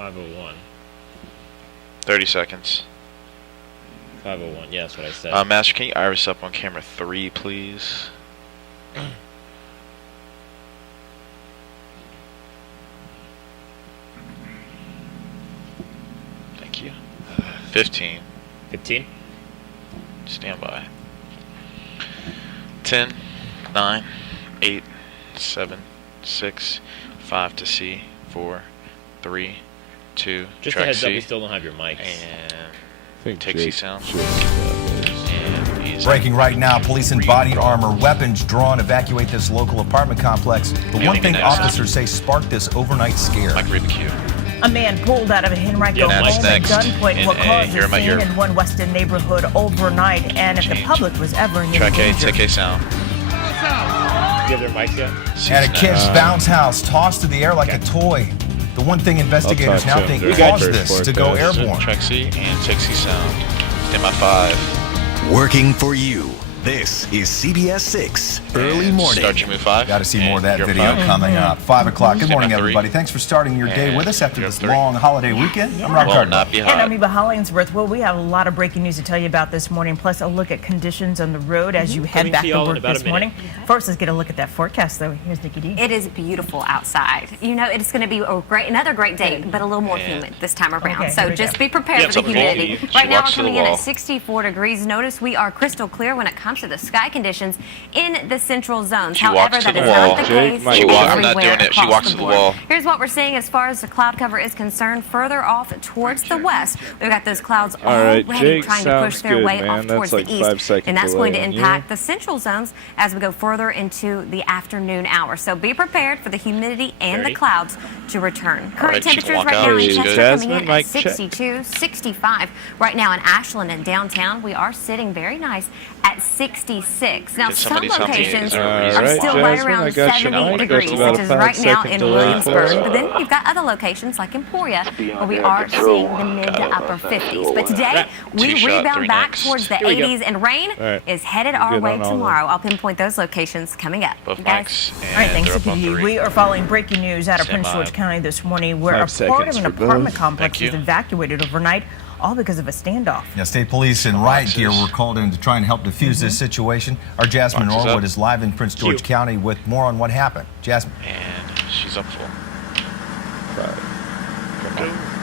501. 30 seconds. 501. Yeah, that's what I said. Master, can you iris up on camera 3, please? Thank you. 15. 15. Stand by. 10, 9, 8, 7, 6, 5 to C, 4, 3, 2. Just a heads up, we still don't have your mics. And take C sound. Breaking right now, police in body armor, weapons drawn, evacuate this local apartment complex. The one thing officers say sparked this overnight scare. Mike, read the cue. A man pulled out of a Henrico home at gunpoint will cause a scene in one Weston neighborhood overnight, and if the public was ever in Track danger. A, take A sound. Do you have their mics yet? At a kid's bounce house, tossed to the air like a toy. The one thing investigators now think caused this to go airborne. Track C and take C sound. Stand by 5. Working for you. This is CBS-6 Early Morning. Start your move 5. Got to see more of that video coming up. 5 o'clock. Good morning, everybody. Thanks for starting your day with us after this long holiday weekend. I'm Rob Cardinal. And I'm Eva Hollingsworth. Well, we have a lot of breaking news to tell you about this morning, plus a look at conditions on the road as you head back to work this morning. First, let's get a look at that forecast, though. Here's Nikki D. It is beautiful outside. You know, it's going to be another great day, but a little more humid this time around. Okay, so just be prepared for the humidity. Right now, we're coming in at 64 degrees. Notice we are crystal clear when it comes to the sky conditions in the central zones. However, that is not the case I'm not doing it. She walks to the wall. Here's what we're seeing as far as the cloud cover is concerned. Further off towards the west, we've got those clouds already trying to push their way off towards the east, and that's going to impact the central zones as we go further into the afternoon hours. So be prepared for the humidity and the clouds to return. Current temperatures right now in Chester coming in at 62, 65. Right now in Ashland and downtown, we are sitting very nice at 66. Now, some locations are still right around 70 degrees, which is right now in Williamsburg. But then you've got other locations like Emporia, where we are seeing the mid to upper 50s. But today, we rebound back towards the 80s, and rain is headed our way tomorrow. I'll pinpoint those locations coming up. Guys. All right, thanks, Nikki. We are following breaking news out of Prince George County this morning, where a part of an apartment complex was evacuated overnight, all because of a standoff. Yeah, state police in riot gear were called in to try and help defuse this situation. Our Jasmine Norwood is live in Prince George County with more on what happened. Jasmine. And she's up full.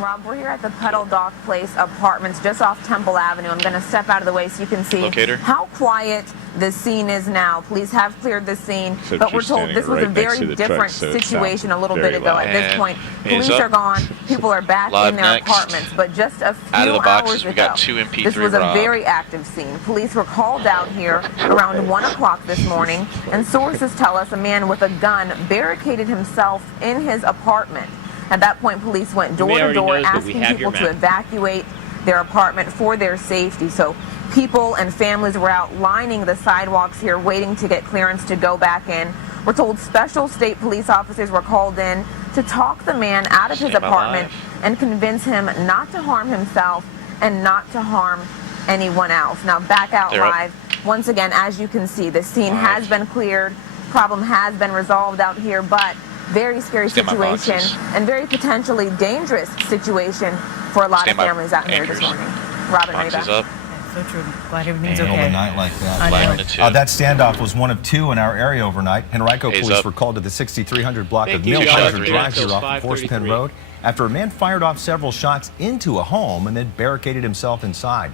Rob, we're here at the Puddle Dock Place Apartments just off Temple Avenue. I'm going to step out of the way so you can see how quiet the scene is now. Police have cleared the scene, but we're told this was a very different situation a little bit ago. At this point, police are gone. People are back in their apartments, but just a few hours ago, this was a very active scene. Police were called out here around 1 o'clock this morning, and sources tell us a man with a gun barricaded himself in his apartment. At that point, police went door to door asking people to evacuate their apartment for their safety. So people and families were out lining the sidewalks here waiting to get clearance to go back in. We're told special state police officers were called in to talk the man out of his apartment and convince him not to harm himself and not to harm anyone else. Now back out live. Once again, as you can see, the scene has been cleared. Problem has been resolved out here, but very scary situation and very potentially dangerous situation for a lot of families out here this morning. Robin, Reba. So true. Glad everything's okay. Overnight like that. That standoff was one of 2 in our area overnight. Henrico police were called to the 6300 block of Mill Pleasure Drive here off Forest Penn Road after a man fired off several shots into a home and then barricaded himself inside.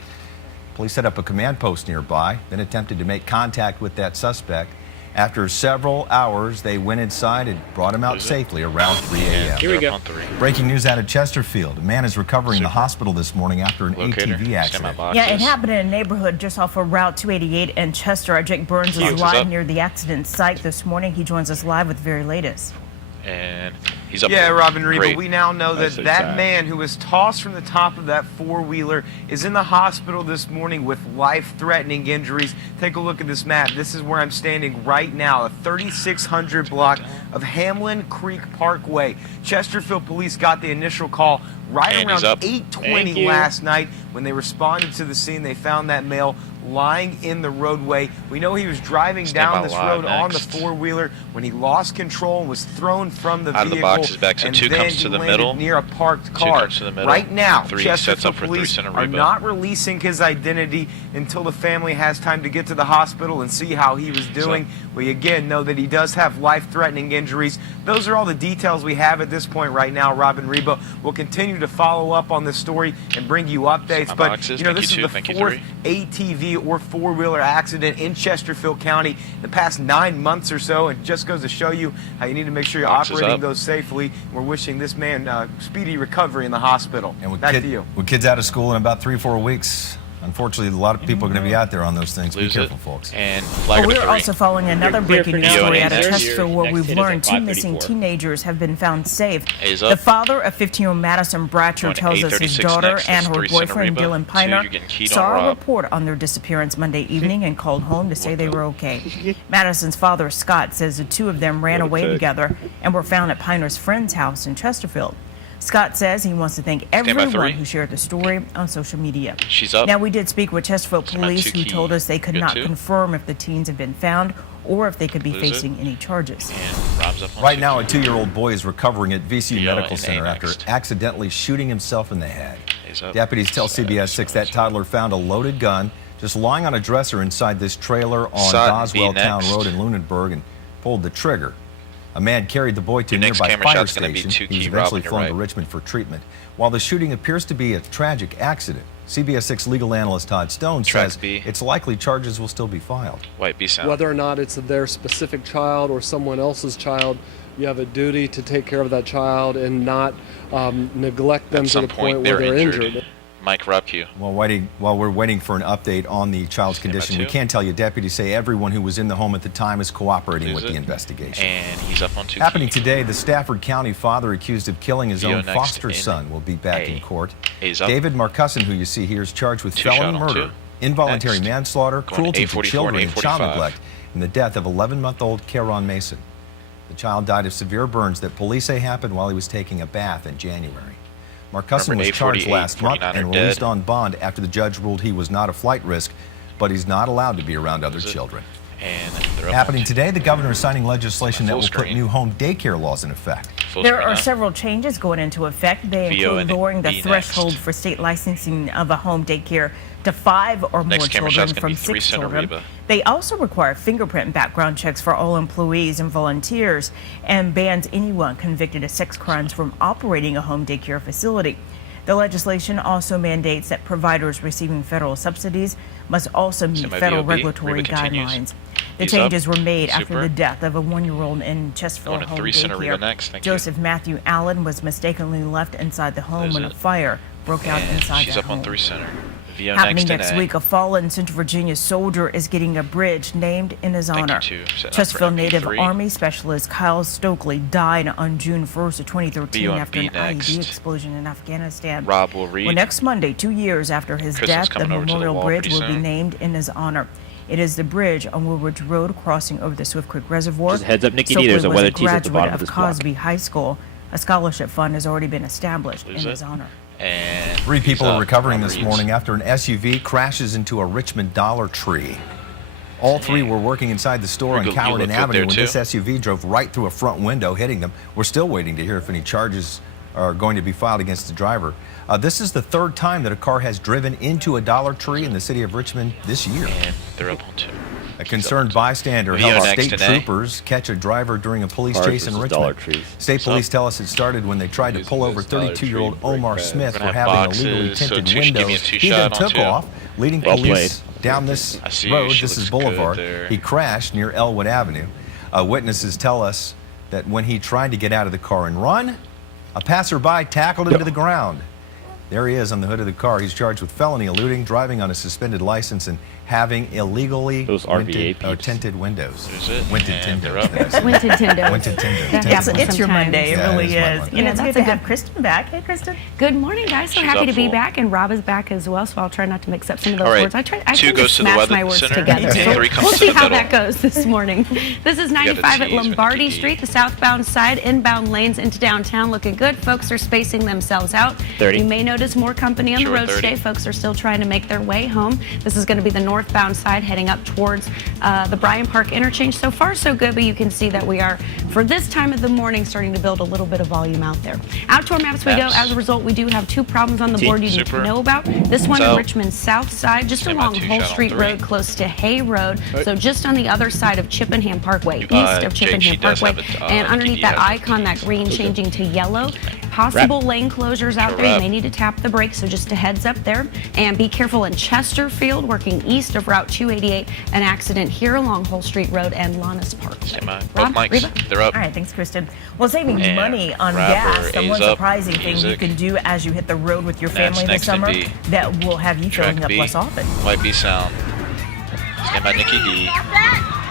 Police set up a command post nearby, then attempted to make contact with that suspect. After several hours, they went inside and brought him out safely around 3 a.m. Here we go. Breaking news out of Chesterfield. A man is recovering in the hospital this morning after an ATV accident. Yeah, it happened in a neighborhood just off of Route 288 in Chester. Our Jake Burns is live near the accident site this morning. He joins us live with the very latest. And he's up. Yeah, Robin Reba, we now know that that man who was tossed from the top of that four-wheeler is in the hospital this morning with life-threatening injuries. Take a look at this map. This is where I'm standing right now, a 3600 block of Hamlin Creek Parkway. Chesterfield police got the initial call right around 8:20 last night. When they responded to the scene, they found that male lying in the roadway. We know he was driving down this road on the four-wheeler when he lost control and was thrown from the vehicle. boxes back. So and 2 then comes to the landed middle. near a parked 2 car. comes to the middle. Right now, 3 sets Chesterfield up for 3 police center are Reba. not releasing his identity until the family has time to get to the hospital and see how he was doing. We again know that he does have life-threatening injuries. Those are all the details we have at this point right now. Robin Reba will continue to follow up on this story and bring you updates. But boxes. you know, Thank this you, is two. the Thank you, 4th 3. ATV or 4-wheeler accident in Chesterfield County in the past 9 months or so. It just goes to show you how you need to make sure you're Boxes operating up. those safely. We're wishing this man speedy recovery in the hospital. And with, Back to you. With kids out of school in about 3-4 weeks, unfortunately, a lot of people are going to be out there on those things. Lose be careful, it. folks. And flag We're to 3. also following another breaking news story out of Chesterfield where we've learned 2 missing teenagers teenagers have been found safe. A's The up. father of 15-year-old Madison Bratcher tells us his 8:36 daughter next. and That's her 3 center boyfriend Reba. Dylan 2, Piner you're getting keyed saw on a Rob. report on their disappearance Monday evening and called home to say they were okay. Madison's father, Scott, says the 2 of them ran away together and were found at Piner's friend's house in Chesterfield. Scott says he wants to thank everyone who shared the story on social media. She's up. Now, we did speak with Chesterfield Stand by police 2 who key. told us they could Good not 2. confirm if the teens have been found or if they could be Lose it. facing any charges. And Rob's up on Right 2 now, a key. 2-year-old boy is recovering at VCU Viola Medical and A Center after next. accidentally shooting himself in the head. A's up. Deputies tell CBS-6 that toddler found a loaded gun just lying on a dresser inside this trailer on Sutton, B Boswell Town next. Road in Lunenburg and pulled the trigger. A man carried the boy to a Your next nearby camera fire shot's gonna be station. 2 He was key, eventually Robin, you're flown to right. Richmond for treatment. While the shooting appears to be a tragic accident, CBS-6 legal analyst Todd Stone Track says B. it's likely charges will still be filed. White B sound. Whether or not it's their specific child or someone else's child, you have a duty to take care of that child and not neglect them At to some the point point, where they're they're injured. injured. Mike Rupp, While we're waiting for an update on the child's condition, we 2. can tell you deputies say everyone who was in the home at the time is cooperating Lose with it. the investigation. And he's up on 2 Happening key. today, the Stafford County father accused of killing his Vio own next foster in son will be back A. in court. A's up. David Marcusson, who you see here, is charged with 2 shot felony on murder, 2. involuntary Next. manslaughter, Going cruelty to A44 children, and and child A45. neglect in the death of 11-month-old Caron Mason. The child died of severe burns that police say happened while he was taking a bath in January. Marcusson Remember, was charged A48, last month 49 and are released dead. on bond after the judge ruled he was not a flight risk, but he's not allowed to be around other Lose it. children. And they're up Happening on 2. today, the governor is signing legislation that Full will put screen. new home daycare laws in effect. Full There screen are up. several changes going into effect. They Vio include and lowering the B threshold next. for state licensing of a home daycare to 5 or more Next camera children shot's gonna from be 3 6 center children. Reba. They also require fingerprint and background checks for all employees and volunteers and bans anyone convicted of sex crimes from operating a home daycare facility. The legislation also mandates that providers receiving federal subsidies must also meet federal Semi-VOB. regulatory Reba continues. guidelines. The He's changes up. were made after Super. the death of a 1-year-old in Chesterfield Going to home 3 center Reba daycare. next. Thank you. Joseph Matthew Allen was mistakenly left inside the home Lose when a it. fire broke out And inside she's the up home. on 3 center. Vio Happening next next in A. week, a fallen Central Virginia soldier is getting a bridge named in his Thank you, honor. 2. Setting up for Chesterfield native MP3. Army Specialist Kyle Stokely died on June 1st of 2013 Vio and after B an IED next. explosion in Afghanistan. Rob will read. Well, next Monday, 2 years after his Kristen's death, the coming over to the Memorial wall Bridge pretty will be soon. named in his honor. It is the bridge on Woodbridge Road crossing over the Swift Creek Reservoir. Just heads up, Nikki D, Stokely there's a was weather tease at the graduate bottom of of this block. Cosby High School. A scholarship fund has already been established Lose in it. his honor. And 3 people he's are up. recovering Rob this reads. morning after an SUV crashes into a Richmond Dollar Tree. All 3 were working inside the store on You Cowardin look good Avenue there, when too. this SUV drove right through a front window, hitting them. We're still waiting to hear if any charges are going to be filed against the driver. This is the 3rd time that a car has driven into a Dollar Tree in the city of Richmond this year. And they're up on 2. A concerned bystander Vio helped next state in A. troopers catch a driver during a police chase in versus Dollar Richmond. Trees. State police tell us it started when they tried to pull over 32-year-old Omar Smith We're for gonna have having illegally boxes, so tinted 2 should give me a windows. 2 He then shot on took 2. off, leading Well police down this I see road. she This is looks good Boulevard. there. He crashed near Elwood Avenue. Witnesses tell us that when he tried to get out of the car and run, a passerby tackled him to the ground. There he is on the hood of the car. He's charged with felony eluding, driving on a suspended license, and having illegally Those RVA peeps. tinted windows. There's it. Winted And they're tindos. up. did I say? Winted Tindo. Winted tindos. That Yeah, happens so it's your sometimes. Monday. It Yeah, really it is my is. Monday. And Yeah, it's that's good a to have good- Kristen back. Hey, Kristen. Good morning, guys. So She's happy up to be full. back, and Rob is back as well. So I'll try not to mix up some of those All right. words. I 2 tend goes to the smash weather my words center. together. And So 3 comes we'll to see the how middle. that goes this morning. This is 95 at tease with Lombardy Nikki D. Street, the southbound side, inbound lanes into downtown looking good. Folks are spacing themselves out. 30. You may notice notice more company on the road today. Folks are still trying to make their way home. This is going to be the northbound side heading up towards the Bryan Park interchange. So far, so good, but you can see that we are, for this time of the morning, starting to build a little bit of volume out there. Out to our maps we go. As a result, we do have 2 problems on the board you need to know about. This one in Richmond's south side, just along Hull Street Road, close to Hay Road. So just on the other side of Chippenham Parkway, east of Chippenham Parkway. And underneath that icon, that green changing to yellow. Possible lane closures out there. You may need to tap the brakes, so just a heads up there. And be careful in Chesterfield, working east of Route 288. An accident here along Hull Street Road and Lannis Park. Both mics, they're up. All right, thanks, Kristen. Well, saving money on gas, the one surprising thing you can do as you hit the road with your family this summer that will have you filling up less often. White B sound. Stand by Nikki D.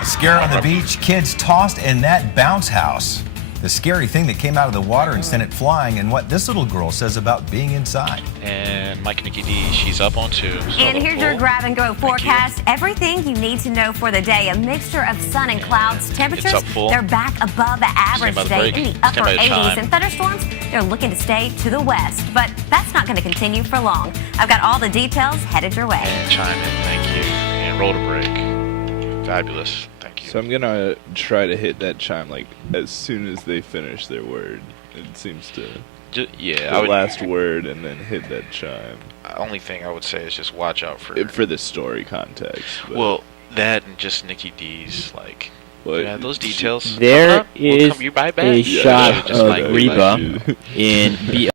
A scare on the beach, kids tossed in that bounce house. The scary thing that came out of the water and sent it flying, and what this little girl says about being inside. And Mike Nikki D, she's up on 2. And here's your grab and go forecast. Everything you need to know for the day. A mixture of sun and clouds. Temperatures, they're back above the average today in the upper 80s. And thunderstorms, they're looking to stay to the west. But that's not going to continue for long. I've got all the details headed your way. And chime in, thank you. And roll to break. Fabulous. So I'm going to try to hit that chime like as soon as they finish their word. It seems to the last word and then hit that chime. Only thing I would say is just watch out for the story context. Well, that and just Nikki D's like those details. There is a shot of Reba in